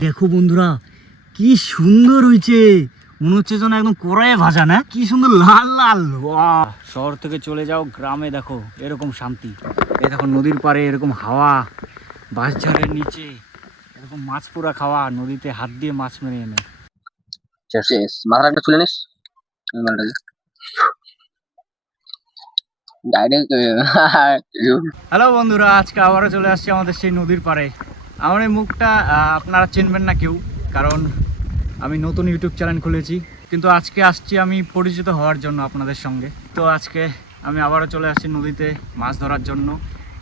দেখো বন্ধুরা কি সুন্দর হয়েছে, মনে হচ্ছে যেন একদম কড়াইয়ে ভাজা, না? কি সুন্দর লাল লাল। শহর থেকে চলে যাও গ্রামে, দেখো এরকম শান্তি। এই দেখো নদীর পাড়ে এরকম হাওয়া, বাঁশঝাড়ের নিচে এরকম মাছ পোড়া খাওয়া, নদীতে হাত দিয়ে মাছ মেরে এনে। মাথাটা একটা তুলে নিস হ্যালো বন্ধুরা, আজকে আবারও চলে আসছি আমাদের সেই নদীর পাড়ে। আমার এই মুখটা আপনারা চিনবেন না কেউ, কারণ আমি নতুন ইউটিউব চ্যানেল খুলেছি, কিন্তু আজকে আসছি আমি পরিচিত হওয়ার জন্য আপনাদের সঙ্গে। তো আজকে আমি আবারও চলে আসছি নদীতে মাছ ধরার জন্য।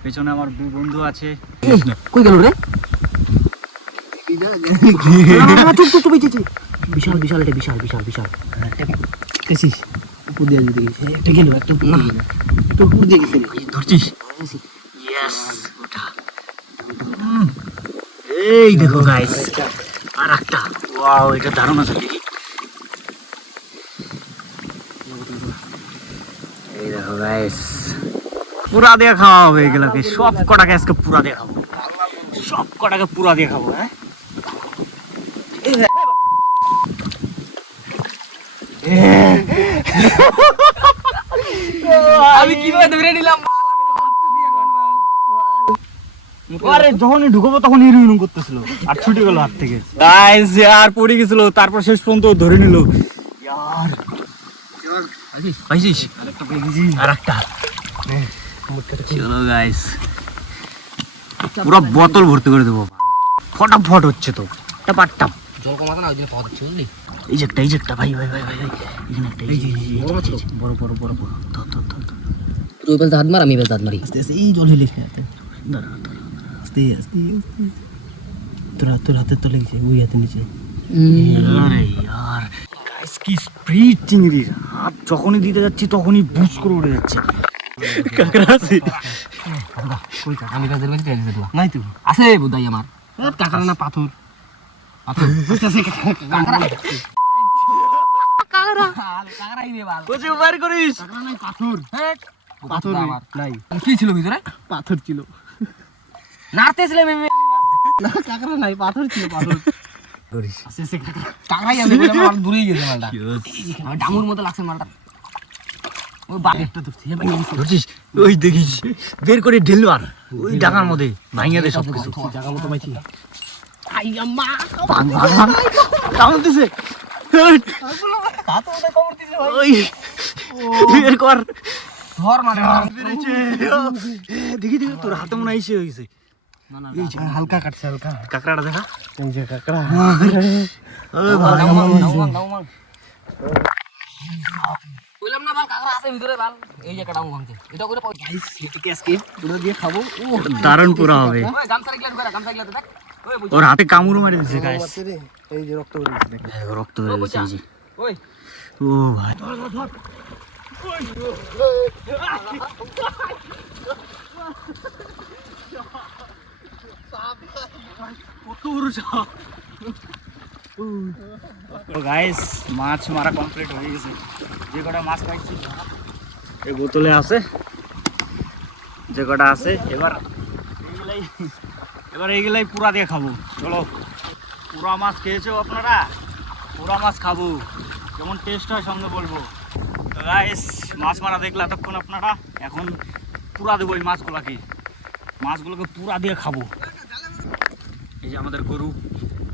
পেছনে আমার দু বন্ধু আছে। কই গেল রে? বিশাল বিশাল, এটা বিশাল বিশাল বিশাল। দেখছিস উপর দিয়ে দিতে গেছে, একটা গেল, একটা উপর দিয়ে গেল, একটা উপর দিয়ে গেছে। ধরছিস? ইয়েস, ওঠা। এই দেখো গাইস, আর একটা। ওয়াও, এটা দারুণ আছে। দেখি, এই দেখো গাইস, পুরা দিয়ে খাওয়া হবে এগুলোকে। সব কটাকে আজকে পুরা দিয়ে খাবো, সব কটাকে পুরা দিয়ে খাবো। হ্যাঁ, আমি কিভাবে ধরে নিলাম? আরে যখনই ঢুকবো তখন ইরুইরু করতেছিল আর ছুটে গেল হাত থেকে। গাইস আর পড়ে গেছিল, তারপর শেষ পর্যন্ত ধরে নিল। ইয়ার পাইছিস? আর একটা। চলো গাইস, পুরো বোতল ভর্তি করে দেবো। ফটাফট হচ্ছে তো, টাপাটাপ। জল কমাতে না, ওই জন্য পাওয়া যাচ্ছে, বুঝলি? এই যে একটা ভাই ভাই ভাই ভাই এখানে একটা, বড় বড় বড় বড়। ধর ধর ধর। তুই বেশ দাঁত মার, আমি বেশ দাঁত মারি। আস্তে আস্তে, এই জল হেলে দাঁড়া দাঁড়া, আস্তে আস্তে। তোর হাতে তো লেগেছে, ওই হাতে নিচে। আরে ইয়ার গাইস, কি স্পিড চিংড়ির! হাত যখনই দিতে যাচ্ছি তখনই বুঝ করে উড়ে যাচ্ছে। কাকড়া আছে? কই কাকড়া? আমি বেশ দেখছি, তেল দিলা নাই তো আছে বুদাই আমার। কাকড়া না পাথর, পাথর আস্তে আস্তে। কাকড়া কাকড়া কাকড়াই রে বাল, বুঝে বার করিস। কাকড়া নাই, পাথর। পাথর আমার নাই। কি ছিল ভিতরে? পাথর ছিল। নাড়তেছিলাম আমি। না, কাকড়া নাই, পাথর ছিল, পাথর। করিস আস্তে আস্তে কাকড়াই আমি বললাম, আমার দূরেই গেছে মালটা। আমার ডামুর মতো লাগছে মালটা। ওই বাড়িটা তো ছিল, ভাই ধরছিস? ওই দেখিস, বের করে ঢেলবার ওই ডাকার মধ্যে ভাঙিয়ে দে সব কিছু। জায়গা মতো পাইছি। আই মা ভাঙ ভাঙ ভাঙ, কামড় দিছে। হাত ওটা কবর দিছে ভাই। ওই বের কর, ধর মারে বেরেছে। দেখি দেখি, তোর হাতে মনে হয় হয়েছে। না না, হালকা কাটছে, হালকা। কাকড়াটা দেখা, এই যে কাকড়া। কইলাম না বাল, কাকড়া আছে ভিতরে বাল। এই যে কাটাও ভাঙছে, এটা করে পাই। গাইস এটাকে আজকে পুরো দিয়ে খাবো। ও দারুণ পুরা হবে। ওই গামছা রেখলা ঢুকা, গামছা রেখলা দেখ। ওই বুঝ, ওর হাতে কামড় মারি দিছে গাইস। এই যে রক্ত বের হচ্ছে, দেখ। দেখো রক্ত বের হচ্ছে, এই যে। ওই ও ভাই, তো গাইস, মাছ মারা কমপ্লিট হয়ে গেছে। যে কটা মাছ পাইছি এই বোতলে আছে, যে কটা আছে। এবার এইগুলাই পুরা দিয়ে খাবো। চলো, পুরা মাছ খেয়েছো আপনারা? পুরা মাছ খাবো, যেমন টেস্ট হয় সঙ্গে বলবো। গাইস, মাছ মারা দেখলে এতক্ষণ আপনারা, এখন পুরা দেবো এই মাছগুলোকে। মাছগুলোকে পুরা দিয়ে খাবো। এই যে আমাদের গরু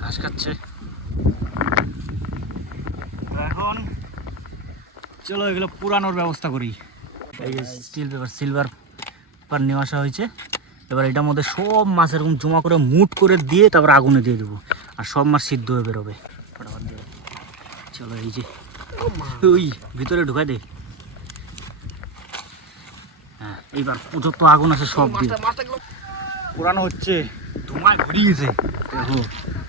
ঘাস খাচ্ছে। এখন চলো এগুলো পুরানোর ব্যবস্থা করি। এই যে স্টিল পেপার, সিলভার পেপার নিয়ে আসা হয়েছে। এবার এটার মধ্যে সব মাছ এরকম জমা করে মুট করে দিয়ে তারপর আগুনে দিয়ে দেবো, আর সব মাছ সিদ্ধ হয়ে বেরোবে ফটাফট দিয়ে। চলো, এই যে ওই ভিতরে ঢুকাই দে। হ্যাঁ, এইবার যত আগুন আছে সব দিয়ে পুরানো হচ্ছে। ধোঁয়ায় ভরে গেছে, দেখো।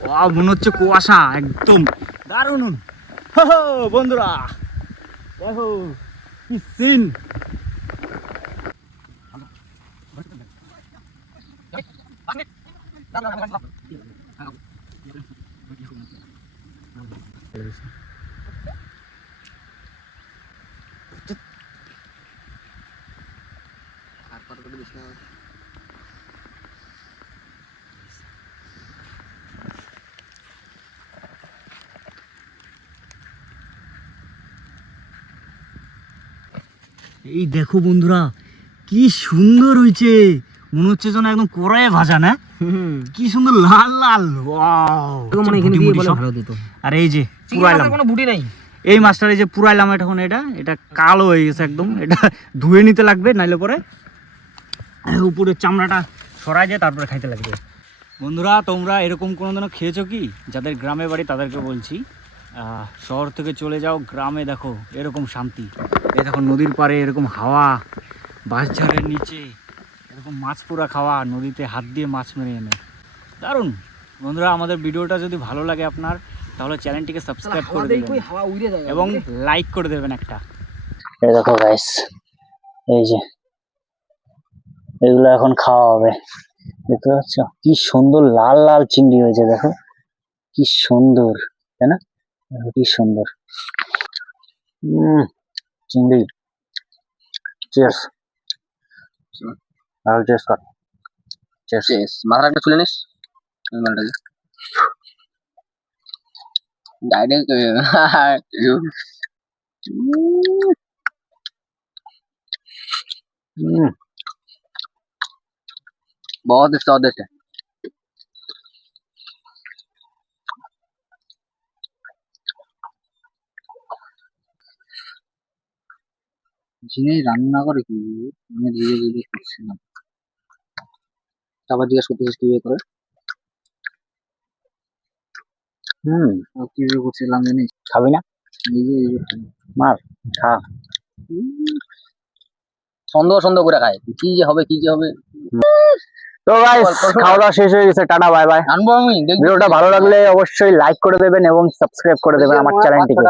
ও মনে হচ্ছে কুয়াশা, একদম দারুণ বন্ধুরা। দেখো কি সিন, এই দেখো বন্ধুরা কি সুন্দর হয়েছে, মনে হচ্ছে যেন একদম কড়াইয়ে ভাজা না, কি সুন্দর লাল লাল। ওয়াও, ভালো দিত। আর এই যে পুরাইলাম, কোনো বুটি নাই এই মাছটার এই যে পুরাইলাম এখন, এটা কালো হয়ে গেছে একদম, এটা ধুয়ে নিতে লাগবে, নাইলে পরে উপরের চামড়াটা সরাই যায় তারপরে খাইতে লাগবে। বন্ধুরা তোমরা এরকম কোনোদিনও খেয়েছো কি? যাদের গ্রামে বাড়ি তাদেরকে বলছি, শহর থেকে চলে যাও গ্রামে, দেখো এরকম শান্তি। এই দেখো নদীর পাড়ে এরকম হাওয়া, বাঁশঝাড়ের নিচে এরকম মাছ পোড়া খাওয়া, নদীতে হাত দিয়ে মাছ মেরে এনে, দারুণ। বন্ধুরা আমাদের ভিডিওটা যদি ভালো লাগে আপনার, তাহলে চ্যানেলটিকে সাবস্ক্রাইব করে দেবেন এবং লাইক করে দেবেন একটা। এই দেখো গাইস, এই যে এগুলো এখন খাওয়া হবে, দেখতে পাচ্ছ কি সুন্দর লাল লাল চিংড়ি হয়েছে, দেখো কি সুন্দর, তাই না? দেখো কি সুন্দর চিংড়ি। চিয়ার্স, আর চিয়ার্স কর, চিয়ার্স। মাথাটা একটা তুলে নিস মালটাকে ডাইরেক্ট। बहुत स्वादिष्ट है। যিনি রান্না করে কি আমি ধীরে ধীরে করছিলাম, আবার জিজ্ঞেস করতেছিস কিভাবে করে। কিভাবে করছিলাম জানিস? খাবি না? নিজে মার খা, সন্দেহ সন্দেহ করে খায়, কি যে হবে কি যে হবে। তো গাইস খাওয়া দাওয়া শেষ হয়ে গেছে, টাটা বাই বাই। আনবো আমি, ভিডিওটা ভালো লাগলে অবশ্যই লাইক করে দেবেন এবং সাবস্ক্রাইব করে দেবেন আমার চ্যানেলটিকে।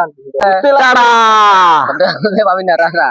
টাটা। পাবি না টাটা।